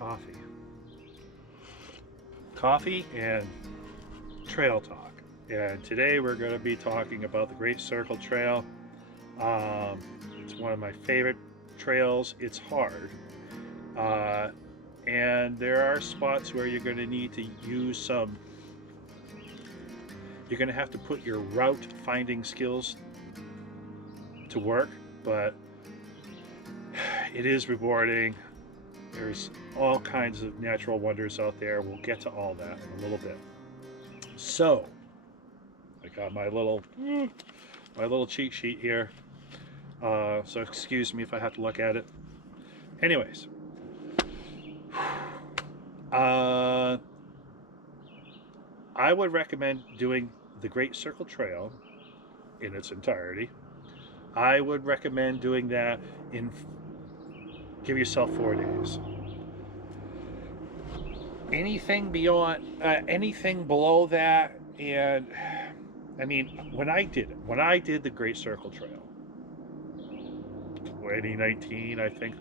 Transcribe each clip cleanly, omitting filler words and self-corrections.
coffee. Coffee and trail talk. And today we're going to be talking about the Great Circle Trail. It's one of my favorite trails. It's hard. And there are spots where you're going to need to use some, you're going to have to put your route finding skills to work, but it is rewarding. There's all kinds of natural wonders out there. We'll get to all that in a little bit. So, I got my little cheat sheet here. So excuse me if I have to look at it. Anyways, I would recommend doing the Great Circle Trail in its entirety. I would recommend doing that in, give yourself 4 days. Anything beyond, anything below that, and I mean, when I did the Great Circle Trail, 2019, I think,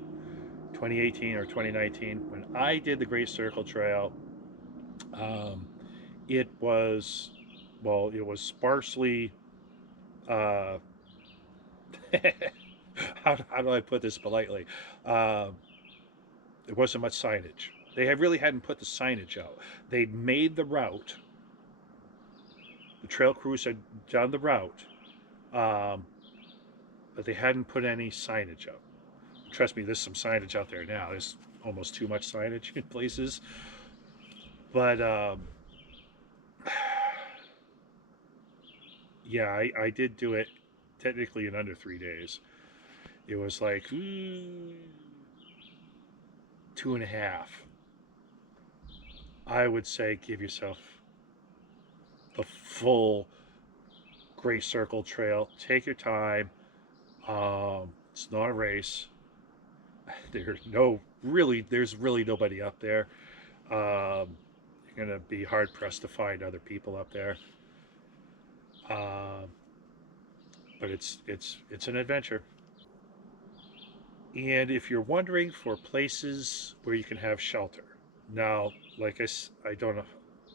2018 or 2019, when I did the Great Circle Trail, it was, well, it was sparsely, how do I put this politely? There wasn't much signage. They really hadn't put the signage out. They'd made the route. The trail crews had done the route, but they hadn't put any signage up. Trust me, there's some signage out there now. There's almost too much signage in places. But yeah, I did do it technically in under 3 days. It was like 2.5. I would say give yourself the full Great Circle Trail. Take your time. It's not a race. There's really nobody up there. You're gonna be hard pressed to find other people up there. But it's an adventure. And if you're wondering for places where you can have shelter, now, like I don't know,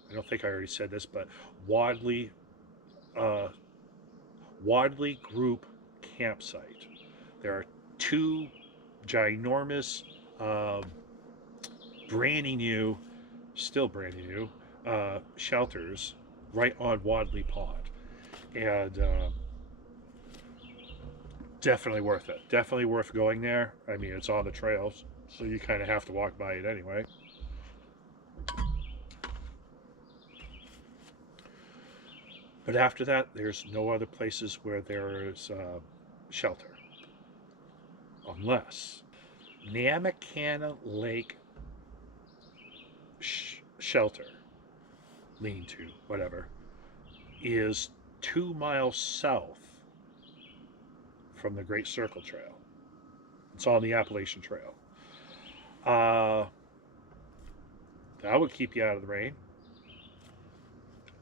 I don't think I already said this, but Wadley Group Campsite. There are 2 ginormous, still brand new, shelters right on Wadley Pond, and definitely worth it. Definitely worth going there. I mean, it's on the trails, so you kind of have to walk by it anyway. But after that, there's no other places where there is shelter. Unless Namacana Lake Shelter, lean-to, whatever, is 2 miles south from the Great Circle Trail. It's on the Appalachian Trail. That would keep you out of the rain.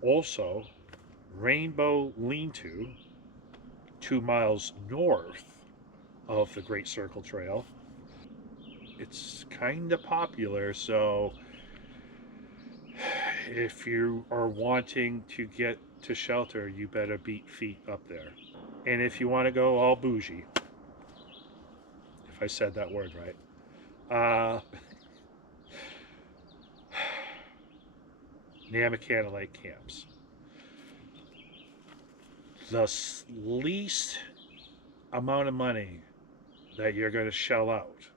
Also, Rainbow Lean-to, 2 miles north of the Great Circle Trail. It's kind of popular, so if you are wanting to get to shelter, you better beat feet up there. And if you want to go all bougie, if I said that word right, Namacana Lake Camps. The least amount of money that you're going to shell out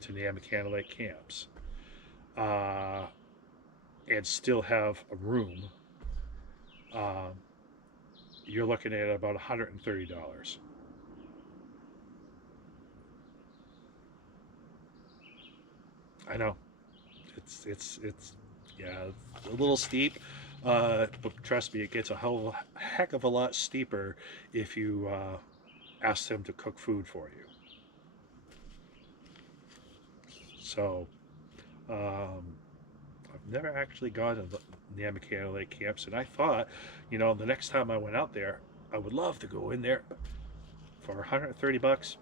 to Namacana Lake Camps, and still have a room, you're looking at about $130. I know, it's yeah, it's a little steep, but trust me, it gets a heck of a lot steeper if you ask them to cook food for you. So, I've never actually gone to the Namacana Lake Camps, and I thought, you know, the next time I went out there, I would love to go in there for 130 bucks.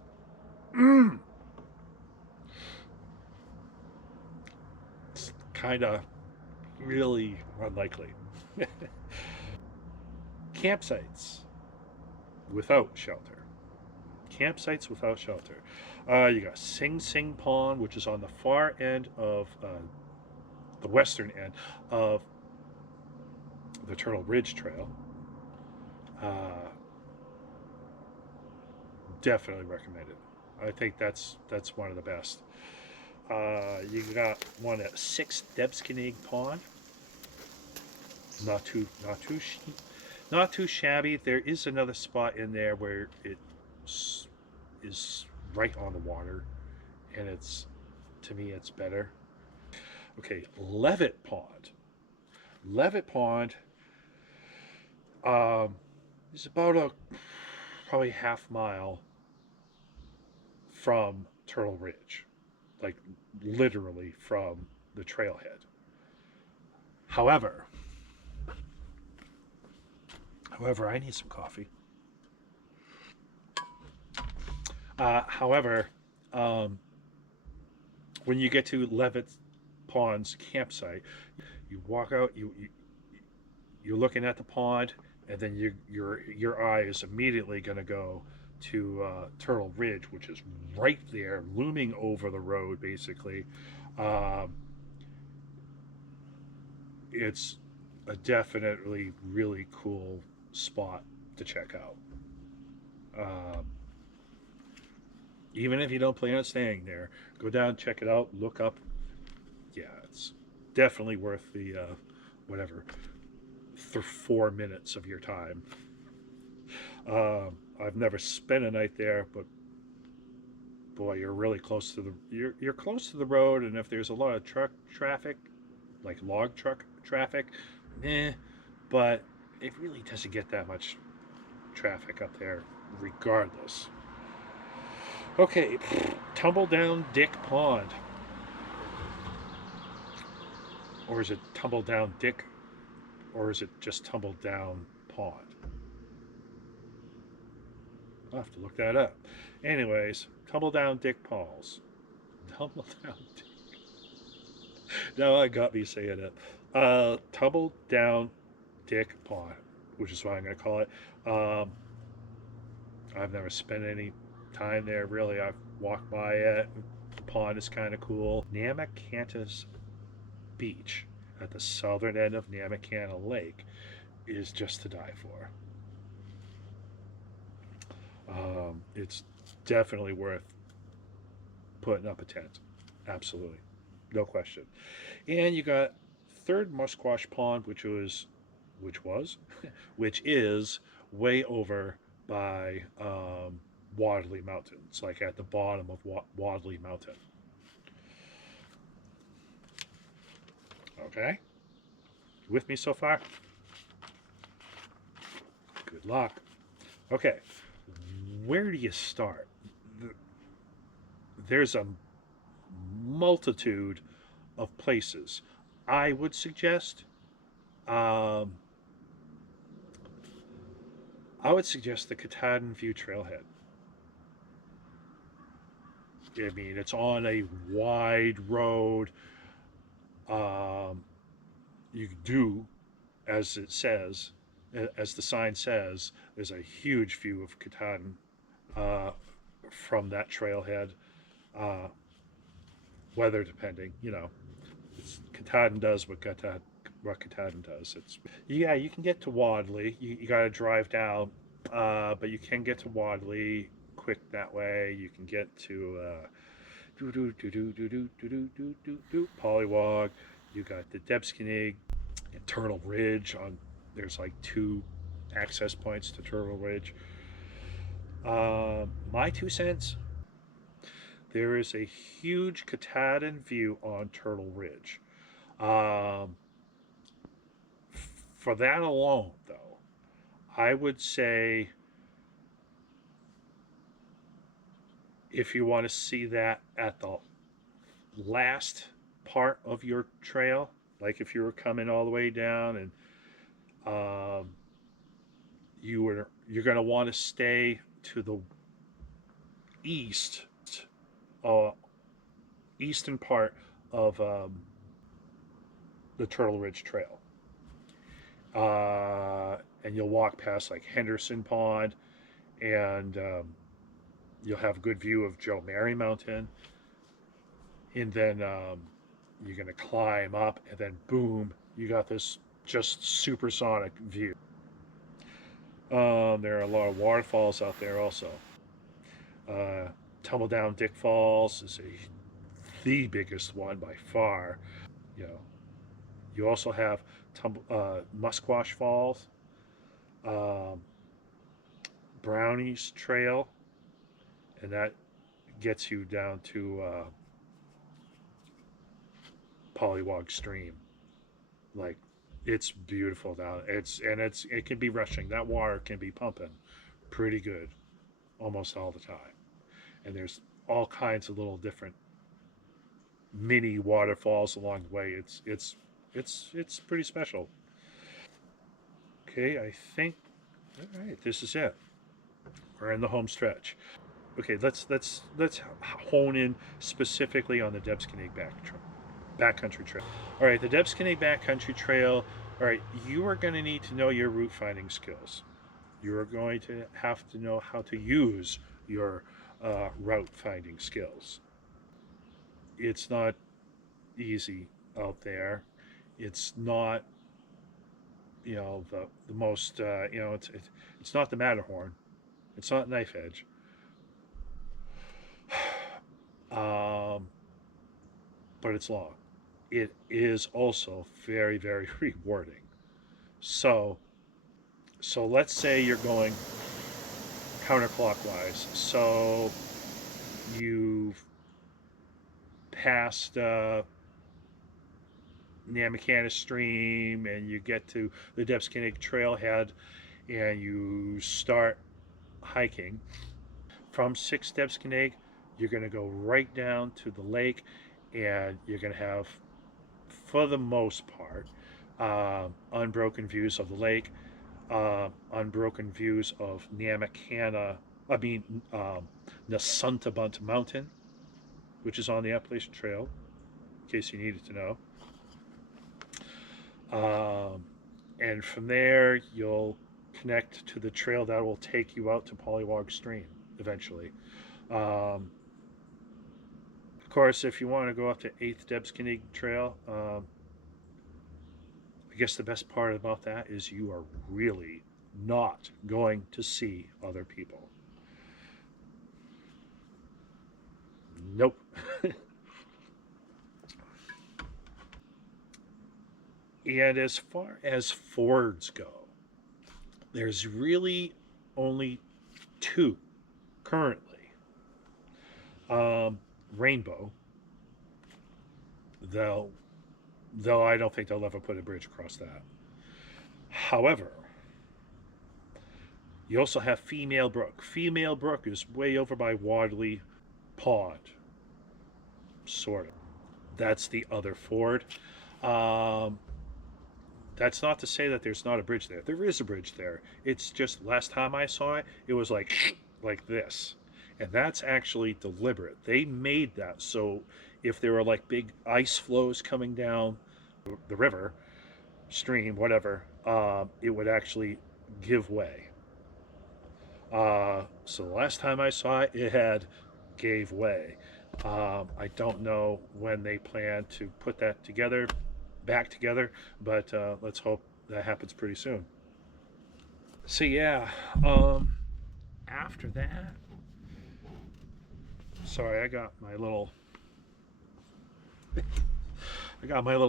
kind of really unlikely. Campsites without shelter. Campsites without shelter. You got Sing Sing Pond, which is on the far end of the western end of the Turtle Ridge Trail. Uh, Definitely recommended. I think that's one of the best. You got one at 6 Debskenig Pond. Not too not too shabby. There is another spot in there where it is right on the water, and it's, to me, it's better. Okay, Levitt Pond. Levitt Pond is about a probably half mile from Turtle Ridge, like literally from the trailhead. However, I need some coffee. However, um, when you get to Levitt Pond's campsite, you walk out, you're looking at the pond, and then your eye is immediately going to go to Turtle Ridge, which is right there, looming over the road, basically. Um, it's a definitely really cool spot to check out. Um, Even if you don't plan on staying there, go down, check it out, look up. Yeah, it's definitely worth the whatever 4 minutes of your time. I've never spent a night there, but boy, you're really close to the you're close to the road, and if there's a lot of truck traffic, like log truck traffic, eh, but it really doesn't get that much traffic up there, regardless. Okay, Tumble Down Dick Pond, or is it Tumble Down Dick, or is it just Tumble Down Pond? I'll have to look that up. Anyways, Tumble Down Dick Paws. Tumble Down Dick. Now I got me saying it. Tumble Down Dick Pond, which is what I'm going to call it. Um, I've never spent any time there, really. I've walked by it. The pond is kind of cool. Namakantas Beach at the southern end of Namakana Lake is just to die for. It's definitely worth putting up a tent. Absolutely. No question. And you got Third Musquash Pond, which was, which is way over by Wadley Mountain. It's like at the bottom of Wadley Mountain. Okay? With me so far? Good luck. Okay. Where do you start? There's a multitude of places. I would suggest um, the Katahdin View Trailhead. I mean, it's on a wide road. Um, you do, as it says, as the sign says, there's a huge view of Katahdin uh, from that trailhead. Uh, Weather depending, Katahdin does what Katahdin does. It's, yeah, you can get to Wadley. You got to drive down, but you can get to Wadley quick that way. You can get to Pollywog. You got the Debskenig and Turtle Ridge. There's like 2 access points to Turtle Ridge. My 2 cents. There is a huge Katahdin view on Turtle Ridge. Um, for that alone, though, I would say if you want to see that at the last part of your trail, like if you were coming all the way down and you're going to want to stay to the east, uh, eastern part of the Turtle Ridge Trail. And you'll walk past like Henderson Pond, and you'll have a good view of Joe Mary Mountain, and then you're going to climb up, and then boom, you got this just supersonic view. There are a lot of waterfalls out there also. Uh, Tumble Down Dick Falls is the biggest one by far. You know, you also have Musquash Falls, um, Brownies Trail, and that gets you down to Pollywog Stream. Like, it's beautiful down. It can be rushing. That water can be pumping pretty good almost all the time. And there's all kinds of little different mini waterfalls along the way. It's pretty special. Okay, I think all right, this is it. We're in the home stretch. Okay, let's hone in specifically on the Debskinnig Backcountry Trail. All right, the Debskinnig Backcountry Trail. All right, you are going to need to know your route finding skills. You are going to have to know how to use your route finding skills. It's not easy out there. It's not, the most, it's not the Matterhorn. It's not Knife Edge. But it's long. It is also very, very rewarding. So, so let's say you're going counterclockwise. So you've passed Namakanis Stream, and you get to the Debskinnig Trailhead, and you start hiking. From 6 Debskinnig, you're going to go right down to the lake, and you're going to have, for the most part, unbroken views of the lake, unbroken views of Nasuntabunt Mountain, which is on the Appalachian Trail, in case you needed to know. And from there, you'll connect to the trail that will take you out to Pollywog Stream eventually. Of course, if you want to go up to 8th Debskinnig Trail, I guess the best part about that is you are really not going to see other people. Nope. And as far as fords go, there's really only 2 currently. Rainbow, though I don't think they'll ever put a bridge across that. However, you also have Female Brook. Female Brook is way over by Wadley Pond, sort of. That's the other ford. That's not to say that there's not a bridge there. There is a bridge there. It's just last time I saw it, it was like this. And that's actually deliberate. They made that so if there were like big ice flows coming down the river, stream, whatever, it would actually give way. So the last time I saw it, it had gave way. I don't know when they plan to put that back together, but let's hope that happens pretty soon. So yeah, after that, sorry, I got my little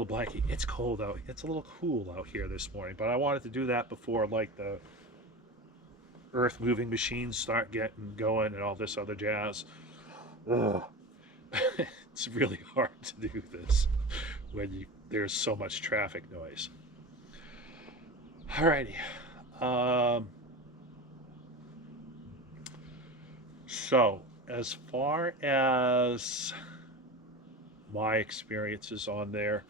blanket. It's cold out. It's a little cool out here this morning, but I wanted to do that before like the earth moving machines start getting going and all this other jazz. Ugh. It's really hard to do this when there's so much traffic noise. Alrighty. So as far as my experiences on there,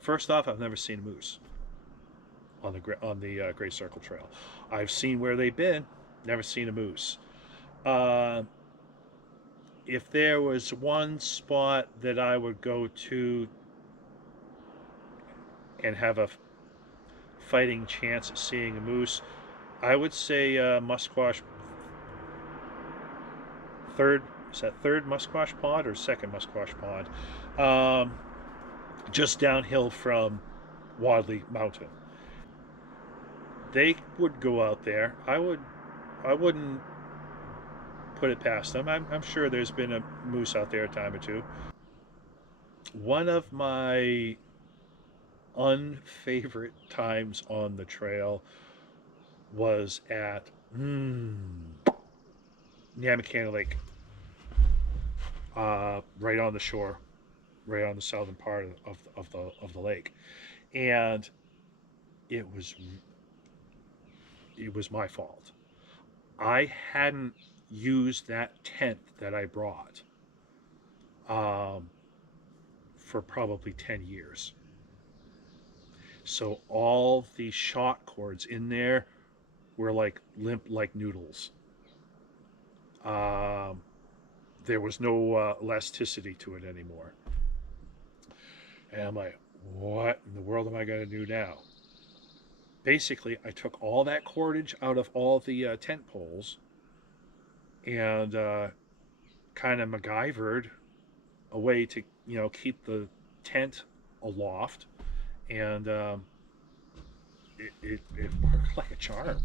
first off, I've never seen a moose on the Great Circle Trail. I've seen where they've been, never seen a moose. if there was one spot that I would go to and have a fighting chance at seeing a moose, I would say Musquash third. Is that third Musquash Pond or second Musquash Pond? Um, just downhill from Wadley Mountain. They would go out there. I wouldn't put it past them. I'm sure there's been a moose out there a time or two. One of my unfavorite times on the trail was at Namakaina Lake, right on the shore, right on the southern part of the lake, and it was it was my fault. I hadn't used that tent that I brought um, for probably 10 years. So all the shot cords in there were like limp like noodles. Um, there was no elasticity to it anymore. And I'm like, what in the world am I going to do now? Basically, I took all that cordage out of all the tent poles and kind of MacGyvered a way to, keep the tent aloft. And it worked like a charm.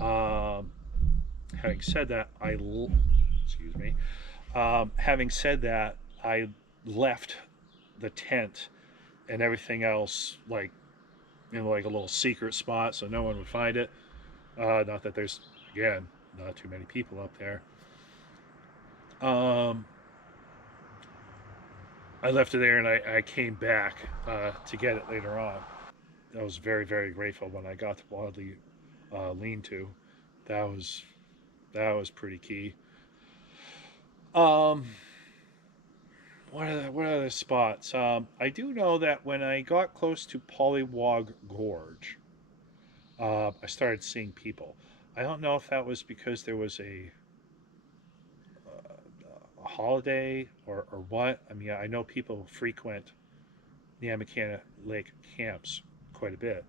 Um, having said that, excuse me. Having said that, I left the tent and everything else like in like a little secret spot so no one would find it. Not that there's, again, not too many people up there. Um, I left it there and I came back to get it later on. I was very, very grateful when I got to Wadley lean-to. That was pretty key. Um, what other spots? I do know that when I got close to Pollywog Gorge, I started seeing people. I don't know if that was because there was a holiday or what. I mean, I know people frequent the Namakaina Lake camps quite a bit,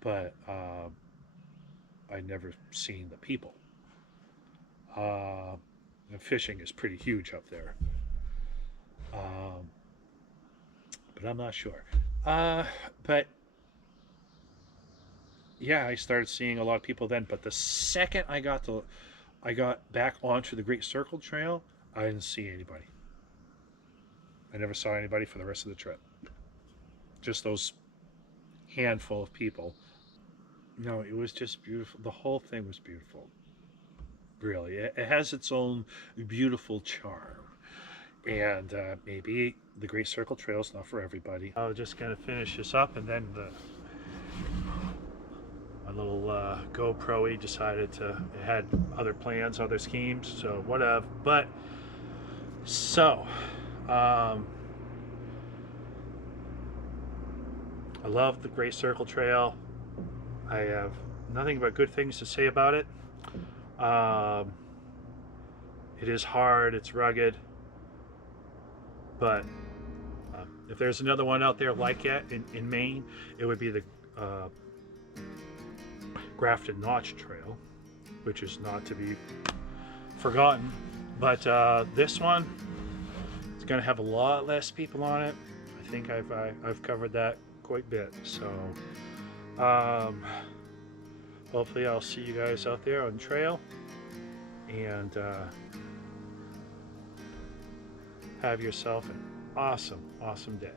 but I never seen the people. Uh, Fishing is pretty huge up there, um, but I'm not sure. Uh, but yeah, I started seeing a lot of people then. But the second I got back onto the Great Circle Trail, I didn't see anybody. I never saw anybody for the rest of the trip. Just those handful of people. No, it was just beautiful. The whole thing was beautiful. Really, it has its own beautiful charm. And maybe the Great Circle Trail is not for everybody. I'll just kind of finish this up, and then my little GoPro decided it had other plans, other schemes, so whatever. But so, I love the Great Circle Trail. I have nothing but good things to say about it. It is hard, it's rugged, but if there's another one out there like it in Maine, it would be the Grafton Notch Trail, which is not to be forgotten. But this one, it's going to have a lot less people on it. I think I've covered that quite a bit. So hopefully I'll see you guys out there on the trail, and have yourself an awesome day.